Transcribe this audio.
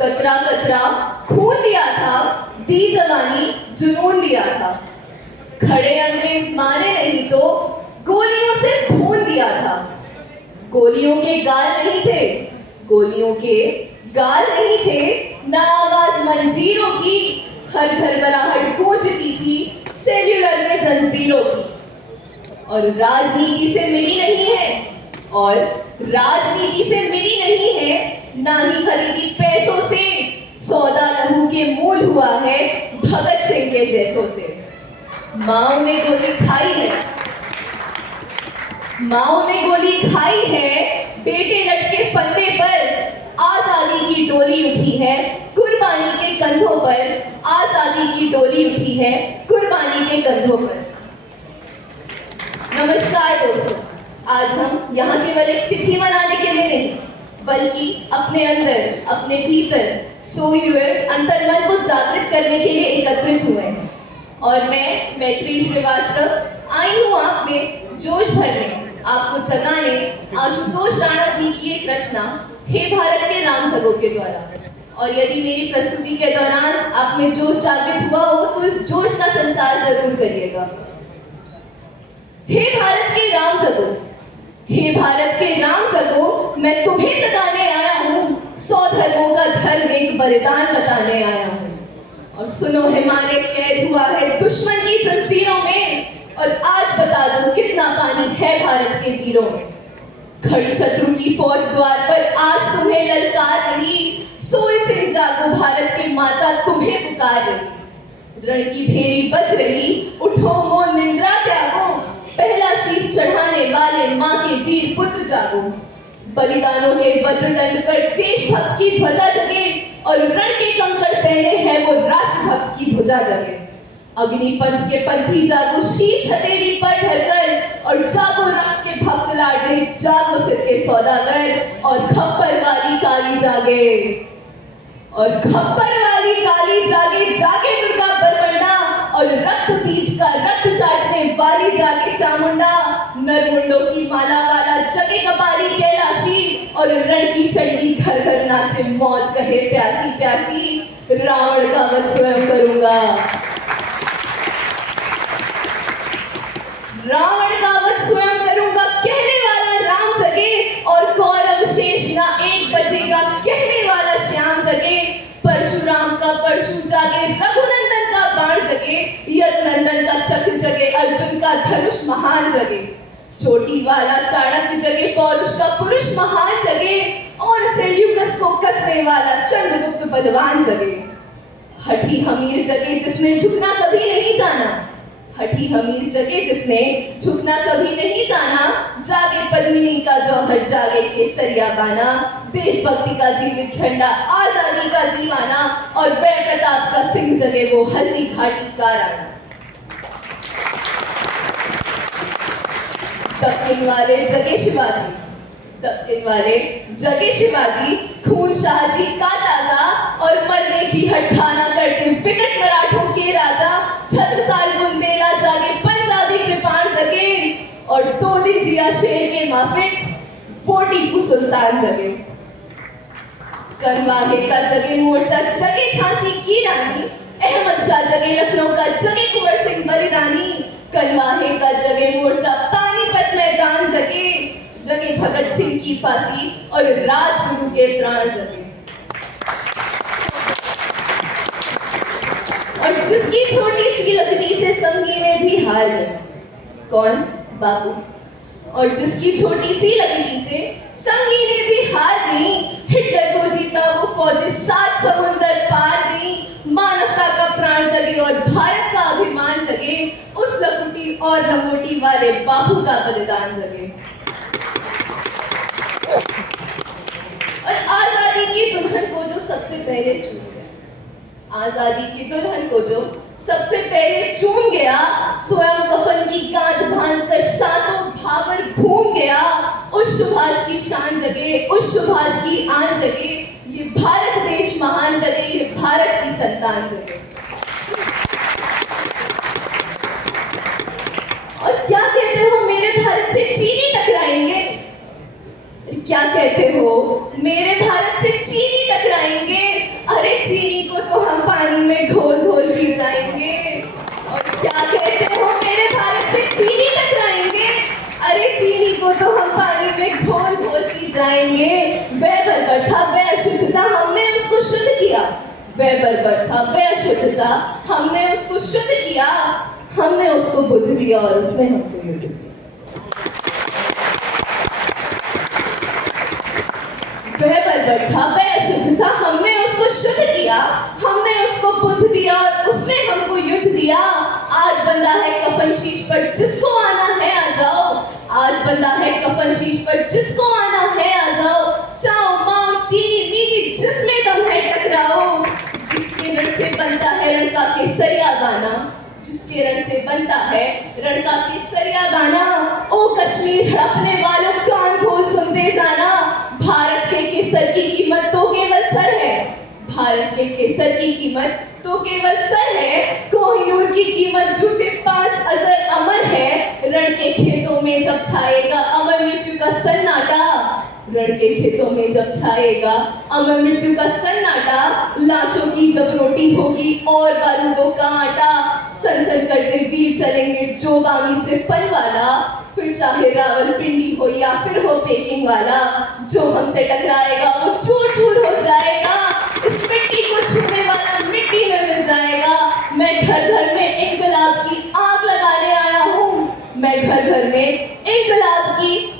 कतरा कतरा खून दिया था, दी जवानी जुनून दिया था। खड़े अंग्रेज मारे नहीं तो गोलियों से भून दिया था। गोलियों के गाल नहीं थे, गोलियों के गाल नहीं थे, ना आवाज मंजीरों की, हर घरघराहट गूंजती थी सेल्यूलर में जंजीरों की। और राजनीति से मिली नहीं है, और राजनीति से मिली नहीं है, ना ही खरीदी पैसों से, सौदा लहू के मूल हुआ है भगत सिंह के जैसों से। माओ ने गोली खाई है, माओ ने गोली खाई है, बेटे लटके फंदे पर, आजादी की डोली उठी है कुर्बानी के कंधों पर, आजादी की डोली उठी है कुर्बानी के कंधों पर। नमस्कार दोस्तों, आज हम यहाँ केवल एक तिथि मनाने के लिए नहीं, बल्कि अपने अंदर, अपने भीतर सोए हुए अंतर्मन को जागृत करने के लिए एकत्रित हुए हैं। और मैं मैत्री श्रीवास्तव आई हूँ आप में जोश भरने, आपको जगाने आशुतोष राणा जी की एक रचना हे भारत के राम जगो के द्वारा। और यदि मेरी प्रस्तुति के दौरान आप में जोश जागृत हुआ हो तो इस जोश का संचार जरूर करिएगा। हे भारत के राम जगो, हे भारत के राम जगो, मैं तुम्हें जगाने आया हूँ, 100 धर्मों का धर्म एक बलिदान बताने आया हूँ। और सुनो, हिमालय कैद हुआ है दुश्मन की जंजीरों में, और आज बता दो कितना पानी है भारत के वीरों में। खड़ी शत्रु की फौज द्वार पर आज तुम्हें ललकार रही, सोए सिंह जागो भारत के माता तुम्हें पुकार रही। रण की भेरी बज रही, उठो मोह निंद्रा त्यागो, पहला शीश चढ़ाने वाले माँ के वीर पुत्र जागो। बलिदानों के वज्रदंड पर देशभक्त की ध्वजा जगे, और रण के कंकड़ पहने हैं वो राष्ट्रभक्त की भुजा जगे। अग्निपंथ के पंथी जागो शीश हथेली पर धरकर, और जागो रक्त के भक्त लाडले, जागो सिर के सौदागर, और खप्पर वाली काली जागे, और खप्पर वाली काली जागे, जागे दुर्गा बरबंडा, और रक्त बीज का रक्त चाटने वाली जागे चामुंडा। नरमुंडों की माला वाला जगे कपाली कैलाशी, और रण की चंडी घर घर नाचे मौत कहे प्यासी प्यासी, रावण का वध स्वयं करूंगा, रावण का वध स्वयं करूंगा, कहने वाला राम जगे, और कौरव शेष ना एक बचेगा, कहने वाला श्याम जगे। परशुराम का परशु जागे, रघुनंदन का बाण जगे, यदुनंदन का चक्र जगे, अर्जुन का धनुष महान जगे। चोटी वाला चाणक्य जगे, पौरुष का पुरुष महान जगे, और सेल्यूकस को कसने वाला चंद्रगुप्त बलवान जगे। हठी हमीर जगे जिसने झुकना कभी नहीं जाना, हठी हमीर जगे जिसने झुकना कभी नहीं जाना, जागे पद्मिनी का जौहर, जागे केसरिया बाना, देशभक्ति का जीवित झंडा, आजादी का दीवाना, और वह प्रताप का सिंह जगे वो हल्दी घाटी का राणा। दक्षिण वाले जगे शिवाजी, दक्षिण वाले जगे शिवाजी, खून शाहजी का ताजा, और मरने की हट्ठाना करते विकट मराठों के राजा। छत्रसाल बुंदेला जागे, पंजाबी कृपाण जगे, और 2 दिन जिया शेर के माफिक, वो टीपू सुल्तान जगे। करवाहे का जगे मोर्चा, जगे झांसी की रानी, अहमद शाह जगे लखनऊ का, जगे कुंवर सिंह बलिदानी। करवाहे का जगे मोर्चा, पानीपत मैदान जगे, जगे भगत सिंह की फांसी, और राजगुरु के प्राण जगे। और जिसकी छोटी सी लकड़ी से संगीने भी हार गए, कौन? बापू। और जिसकी छोटी सी लकड़ी से संगीने भी हार गई, हिटलर को जीता वो फौजी 7 समुंदर पार गई। मानवता का प्राण जगे, और भारत का अभिमान जगे, उस लकुटी और लंगोटी वाले बापू का बलिदान जगे। और आजादी की दुल्हन को जो सबसे पहले चूम गया, आजादी की दुल्हन को जो सबसे पहले चूम गया, स्वयं कफन की गांठ बांधकर सातों भावर घूम गया, उस सुभाष की शान जगे, उस सुभाष की आन जगे, ये भारत देश महान जगे, ये भारत की संतान जगे। और क्या कहते हो मेरे भारत से चीनी टकराएंगे, क्या कहते हो मेरे भारत से चीनी टकराएंगे, चीनी को तो हम पानी में घोल घोल पी जाएंगे। और क्या कहते हो मेरे भारत से चीनी टकराएंगे? अरे चीनी को तो हम पानी में घोल घोल पी जाएंगे। वह बर्बर था, वह अशुद्ध था, हमने उसको शुद्ध किया। वह बर्बर था, वह अशुद्ध था, हमने उसको शुद्ध किया। हमने उसको बुद्ध दिया और उसने हमको युद्ध दिया। वह बर्बर था, वह अशुद्ध था, हमने उसको शुद्ध किया। हमने उसको बुद्ध दिया और उसने हमको युद्ध दिया। आज बंदा है कफन शीश पर, जिसको आना है आ जाओ। आज बंदा है कफन शीश पर, जिसको आना है आ जाओ। चाओ माओ चीनी मीनी जिसमें दम है टकराओ। जिसके रण से बनता है रण का केसरिया गाना, जिसके रण से बनता है रण का केसरिया गाना। ओ कश्मीर हड़पने वालों कान खोल सुनते जाना। भारत के केसर की कीमत तो केवल सर है। भारत के केसर की कीमत तो केवल सर है। कोहिनूर की कीमत झूठे 5 अज़र अमर है। रण के खेतों में जब छाएगा अमर मृत्यु का सन्नाटा। रण के खेतों में जब छाएगा अमर मृत्यु का सन्नाटा। लाशों की जब रोटी होगी और बारूदों का आटा। सनसन करते वीर चलेंगे जो बामी से फल वाला। फिर चाहे रावलपिंडी हो या फिर हो पेकिंग वाला। जो हमसे टकराएगा वो चूर चूर हो जाएगा। इस मिट्टी को छूने वाला मिट्टी में मिल जाएगा। मैं घर घर में इंकलाब की आग लगाने आया हूँ। मैं घर घर में इंकलाब की